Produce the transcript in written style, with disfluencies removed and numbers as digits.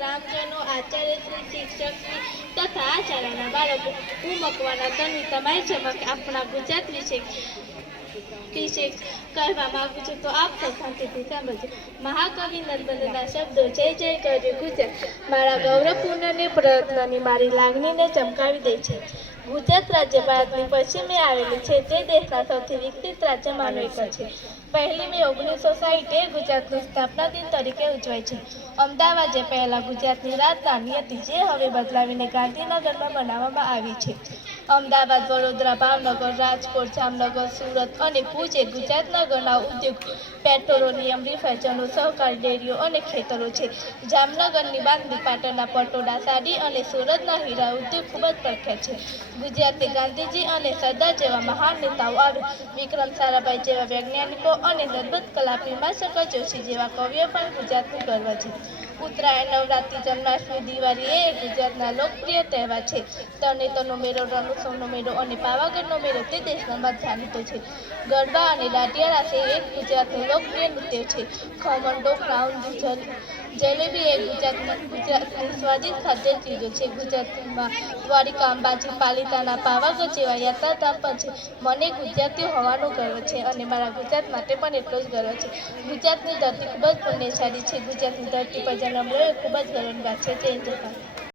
ગ્રામજનો, આચાર્યશ્રી, શિક્ષકશ્રી તથા આ શાળાના બાળકો, હું મકવાણા તન્વી તમારી સમક્ષ આપણા ગુજરાત વિશે કહેવા માંગુ છું, તો આપ સૌ શાંતિથી સાંભળજો. મહાકવિ નર્મદાના શબ્દો, જય જય કરજો ગુજરાત, મારા ગૌરવપૂર્ણ પ્રયત્નની મારી લાગણીને ચમકાવી દે છે. ગુજરાત રાજ્ય ભારતની પશ્ચિમે આવેલું છે. તે દેશના સૌથી વિકસિત રાજ્યમાંનું એક છે. 1 મે 1960 ગુજરાતનો સ્થાપના દિન તરીકે ઉજવાય છે. અમદાવાદ જે પહેલા ગુજરાતની રાજધાની હતી, જે હવે બદલાવીને ગાંધીનગરમાં બનાવવામાં આવી છે. અમદાવાદ, વડોદરા, ભાવનગર, રાજકોટ, જામનગર, સુરત અને ભુજ એ ગુજરાતનગરના ઉદ્યોગ, પેટ્રોલિયમ, રિફાઇનરીઓ, સહકારી ડેરીઓ અને ખેતરો છે. જામનગરની બાંધણી, પાટણના પટોળા, સાડી અને સુરતના હીરા ઉદ્યોગ ખૂબ જ પ્રખ્યાત છે. ગુજરાતે ગાંધીજી અને સરદાર જેવા મહાન નેતાઓ આવ્યા. વિક્રમ સારાભાઈ જેવા વૈજ્ઞાનિકો અને નર્મદ કલાપી શંકર જોશી જેવા કવિઓ પણ ગુજરાતનું ગર્વ છે. ઉત્તરાયણ, નવરાત્રિ, જન્માષ્ટમી, દિવાળી એ ગુજરાતના લોકપ્રિય તહેવાર છે. તરણેતરનો મેળો, રણોત્સવનો મેળો અને પાવાગઢનો મેળો તે દેશભરમાં જાણીતો છે. ગરબા અને દાંડિયા રાસ એ ગુજરાતનું લોકપ્રિય નૃત્ય છે. ખમણ, ઢોકળા, ઊંધિયું, જલેબી એ ગુજરાતની સ્વાદિષ્ટ ખાદ્ય ચીજો છે. ગુજરાતમાં દ્વારિકા, અંબાજી, પાલિતાણા, પાવાગઢ જેવા યાત્રાધામ પણ છે. મને ગુજરાતીઓ હોવાનો ગર્વ છે અને મારા ગુજરાત માટે પણ એટલો જ ગર્વ છે. ગુજરાતની ધરતી ખૂબ જ પુણ્યશાળી છે. ગુજરાતની ધરતી પર જન્મ લેવો એ ખૂબ જ ગર્વની વાત છે. જય હિન્દ.